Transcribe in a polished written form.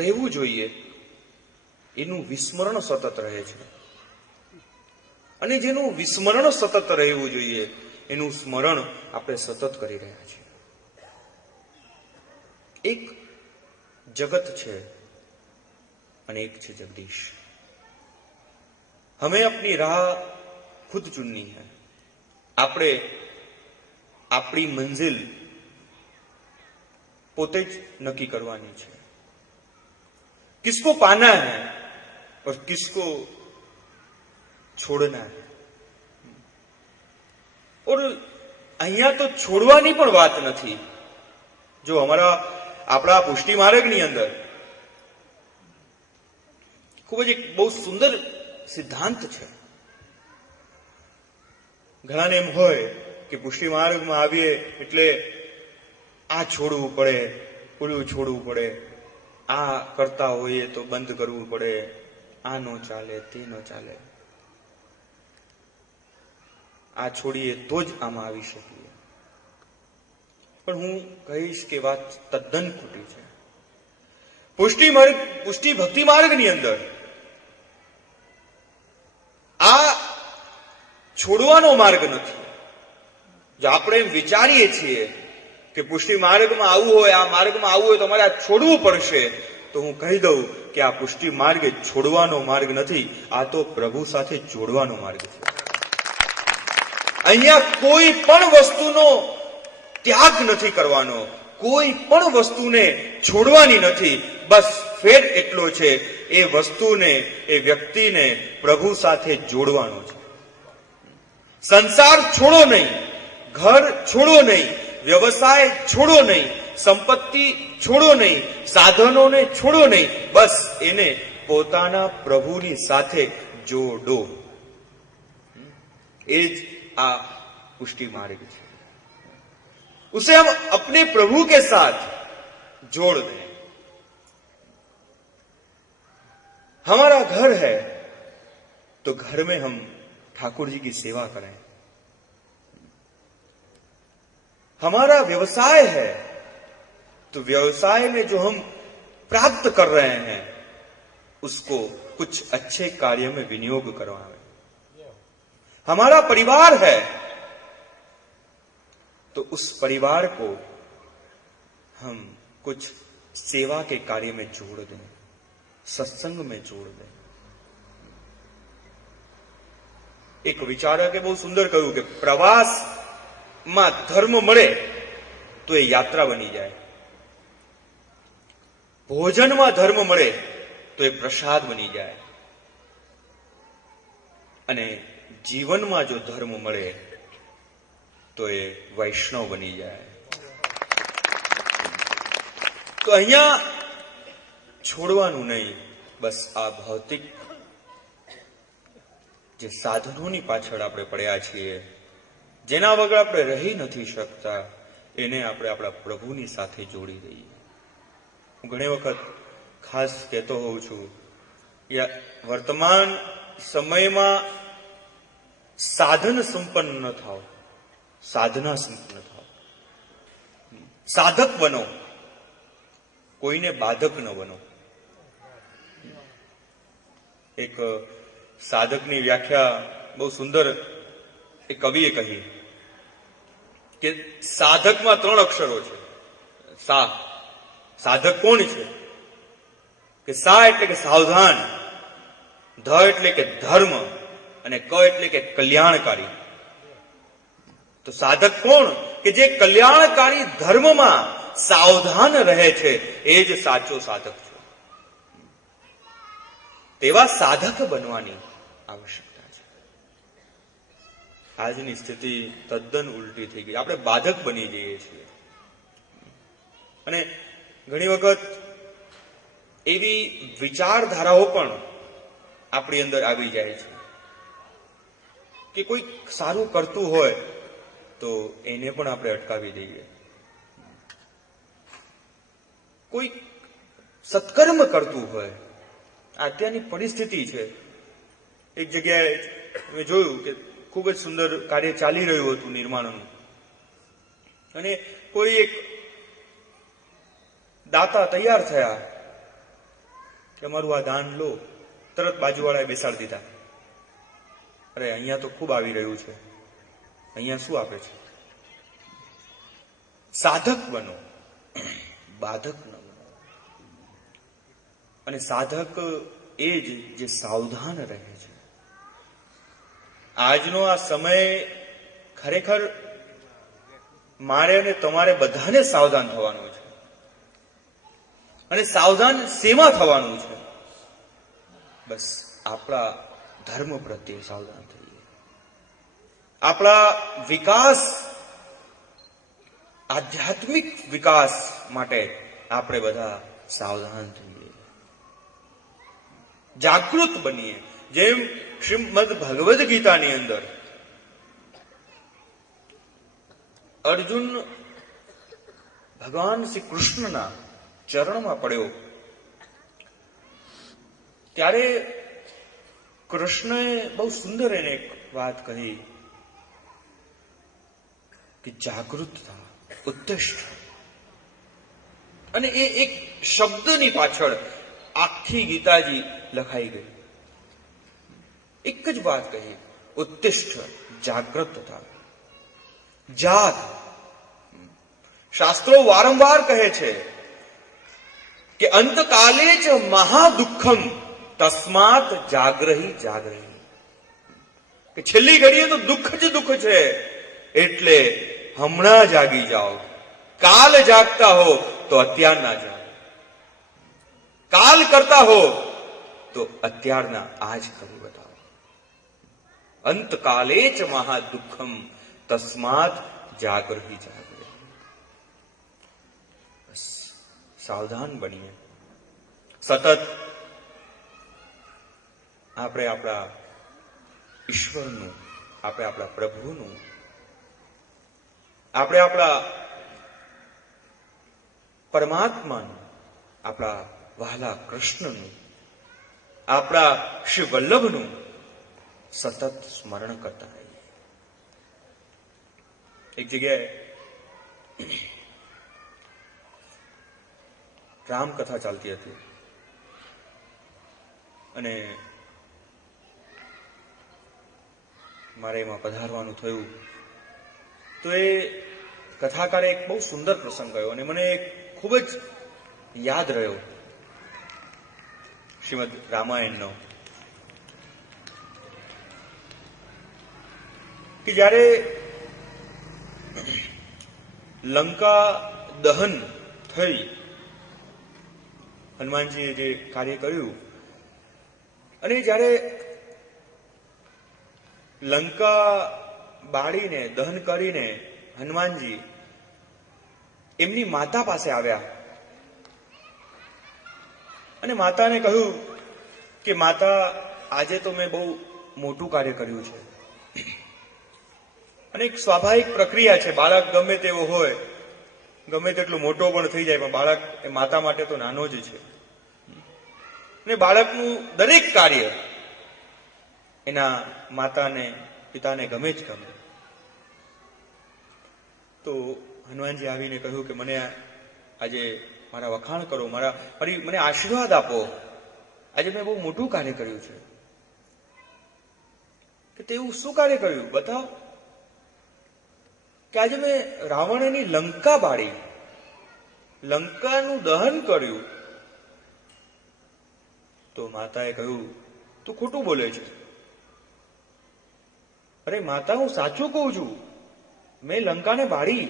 રહેવું જોઈએ એનું વિસ્મરણ સતત રહે છે, અને જેનું વિસ્મરણ સતત રહેવું જોઈએ એનું સ્મરણ આપણે સતત કરી રહ્યા છીએ. એક જગત છે અને एक છે जगदीश. हमें अपनी राह खुद चुननी है. આપણે આપણી મંજિલ પોતે જ નક્કી કરવાની છે. किसको पाना है और किसको छोड़ना है. और અહીંયા તો છોડવાની પણ વાત નથી. જો આપણા પુષ્ટિ માર્ગની અંદર ખૂબ જ એક બહુ સુંદર સિદ્ધાંત છે. ઘણાને એમ હોય કે પુષ્ટિ માર્ગમાં આવીએ એટલે આ છોડવું પડે, ઓલું છોડવું પડે, આ કરતા હોઈએ તો બંધ કરવું પડે, આ ન ચાલે, તે ન ચાલે, આ છોડીએ તો જ આમાં આવી શકીએ. પણ હું કહીશ કે વાત તદ્દન ખોટી છે. પુષ્ટિ ભક્તિ માર્ગની અંદર આ છોડવાનો માર્ગ નથી. જો આપણે એમ વિચારીએ છીએ કે પુષ્ટિ માર્ગમાં આવવું હોય, આ માર્ગમાં આવવું હોય તો અમારે આ છોડવું પડશે, તો હું કહી દઉં કે આ પુષ્ટિ માર્ગ છોડવાનો માર્ગ નથી, આ તો પ્રભુ સાથે જોડવાનો માર્ગ છે. અહીંયા કોઈ પણ વસ્તુનો ત્યાગ નથી કરવાનો, કોઈ પણ વસ્તુને છોડવાની નથી. બસ ફેર એટલો છે, એ વસ્તુને, એ વ્યક્તિને પ્રભુ સાથે જોડવાનો છે. સંસાર છોડો નહીં, ઘર છોડો નહીં, વ્યવસાય છોડો નહીં, સંપત્તિ છોડો નહીં, સાધનોને છોડો નહીં, બસ એને પોતાના પ્રભુની સાથે જોડો. એ જ આ पुष्टि मार्ग है. उसे हम अपने प्रभु के साथ जोड़ दें. हमारा घर है तो घर में हम ठाकुर जी की सेवा करें. हमारा व्यवसाय है तो व्यवसाय में जो हम प्राप्त कर रहे हैं उसको कुछ अच्छे कार्य में विनियोग करवाएं. हमारा परिवार है तो उस परिवार को हम कुछ सेवा के कार्य में जोड़ दें, सत्संग में जोड़ दें. एक विचारके बहुत सुंदर कहूं कि प्रवास में धर्म मळे तो ये यात्रा बनी जाए, भोजन में धर्म मळे तो ये प्रसाद बनी जाए, अने जीवन में जो धर्म मळे तो ये वैष्णव बनी जाए. तो अहिया छोड़वानुं नहीं, बस आ भौतिक जे साधनोनी पाछळ आपणे पड्या छीए, जेना वगर आपणे रही नथी शकता, एने आपणे आपणा प्रभुनी साथे जोड़ी दઈએ. હું ઘણી વખત ખાસ કહેતો હોઉં છું, વર્તમાન સમયમાં સાધન સંપન્ન ન થાઓ, साधना संपन्न थाओ. साधक बनो, कोईने बाधक न बनो. एक साधकनी व्याख्या बहुत सुंदर एक कविए कही कि साधक में 3 अक्षरो छे. सा साधक कोण छे? कि सा एटले के सावधान, ध एटले के धर्म અને ક એટલે કે કલ્યાણકારી. तो साधक कोण? कि जे कल्याणकारी धर्म में सावधान रहे छे, ए ज साचो साधक छे. तेवा साधक बनवानी आवश्यकता छे. આજની સ્થિતિ તદ્દન ઉલટી થઈ ગઈ. આપણે બાધક બની જઈએ છીએ. અને ઘણી વખત એવી વિચારધારાઓ પણ આપણી અંદર આવી જાય છે કે કોઈ સારું કરતું હોય તો એને પણ આપણે અટકાવી દઈએ. કોઈ સત્કર્મ કરતું હોય, અત્યારની પરિસ્થિતિ છે. એક જગ્યાએ મેં જોયું કે ખૂબ જ સુંદર કાર્ય ચાલી રહ્યું હતું નિર્માણનું, અને કોઈ એક દાતા તૈયાર થયા કે અમારું આ દાન લો. તરત બાજુવાળાએ બેસાડી દીધા. અરે અહીંયા તો ખૂબ આવી રહ્યું છે, અહીંયા શું આપે છે? સાધક બનો, બાધક ન બનો. અને સાધક એ જ જે સાવધાન રહે છે. આજનો આ સમય ખરેખર મારે અને તમારે બધાને સાવધાન થવાનું છે. અને સાવધાન શેમાં થવાનું છે? બસ આપણા ધર્મ પ્રત્યે સાવધાન થઈએ. આપણા વિકાસ, આધ્યાત્મિક વિકાસ માટે આપણે બધા સાવધાન થઈએ, જાગૃત બનીએ. જેમ શ્રીમદ ભગવદ ગીતાની અંદર અર્જુન ભગવાન શ્રી કૃષ્ણના ચરણમાં પડ્યો, ત્યારે કૃષ્ણએ બહુ સુંદર એને એક વાત કહી કે જાગૃત થા, ઉત્તિષ્ઠ. અને એ એક શબ્દની પાછળ આખી ગીતાજી લખાઈ ગઈ. એક જ વાત કહી, ઉત્તિષ્ઠ, જાગૃત થા, જાગ. શાસ્ત્રો વારંવાર કહે છે કે અંતકાલે જ મહાદુઃખમ તસ્માત જાગ્રહી જાગ્રહી, કે છેલ્લી ઘડીએ તો દુઃખ જ દુઃખ છે, એટલે હમણાં જાગી જાઓ. કાલ જાગતા હો તો અત્યારના જાગો, કાલ કરતા હો તો અત્યારના આજ કરી બતાવો. અંતકાલે જ મહાદુઃખમ તસ્માત જાગ્રહી જાગ્રહી. બસ સાવધાન બનીએ. સતત આપણે આપણા ઈશ્વરનું, આપણે આપણા પ્રભુનું, આપણે આપણા પરમાત્માનું, આપણા વહાલા કૃષ્ણનું, આપણા શ્રી વલ્લભનું સતત સ્મરણ કરતા રહીએ. એક જગ્યાએ રામકથા ચાલતી હતી અને મારે એમાં પધારવાનું થયું. તો એ કથાકારે એક બહુ સુંદર પ્રસંગ કહ્યો અને મને ખૂબ જ યાદ રહ્યો, શ્રીમદ રામાયણનો. કે જ્યારે લંકા દહન થઈ, હનુમાનજીએ જે કાર્ય કર્યું, અને જ્યારે લંકા બાળીને દહન કરીને હનુમાનજી એમની માતા પાસે આવ્યા અને માતાને કહ્યું કે માતા, આજે તો મેં બહુ મોટું કાર્ય કર્યું છે. અને એક સ્વાભાવિક પ્રક્રિયા છે, બાળક ગમે તેવો હોય, ગમે તેટલો મોટો પણ થઈ જાય, પણ બાળક એ માતા માટે તો નાનો જ છે. અને બાળકનું દરેક કાર્ય એના માતાને, પિતાને ગમે જ ગમે. તો હનુમાનજી આવીને કહ્યું કે મને આજે મારા વખાણ કરો, મને આશીર્વાદ આપો, આજે મેં બહુ મોટું કાર્ય કર્યું છે. કે તેવું શું કાર્ય કર્યું બતાવો? કે આજે મેં રાવણની લંકા બાળી, લંકાનું દહન કર્યું. તો માતાએ કહ્યું, તું ખોટું બોલે છે. અરે માતા, હું સાચું કહું છું, મેં લંકાને બાળી.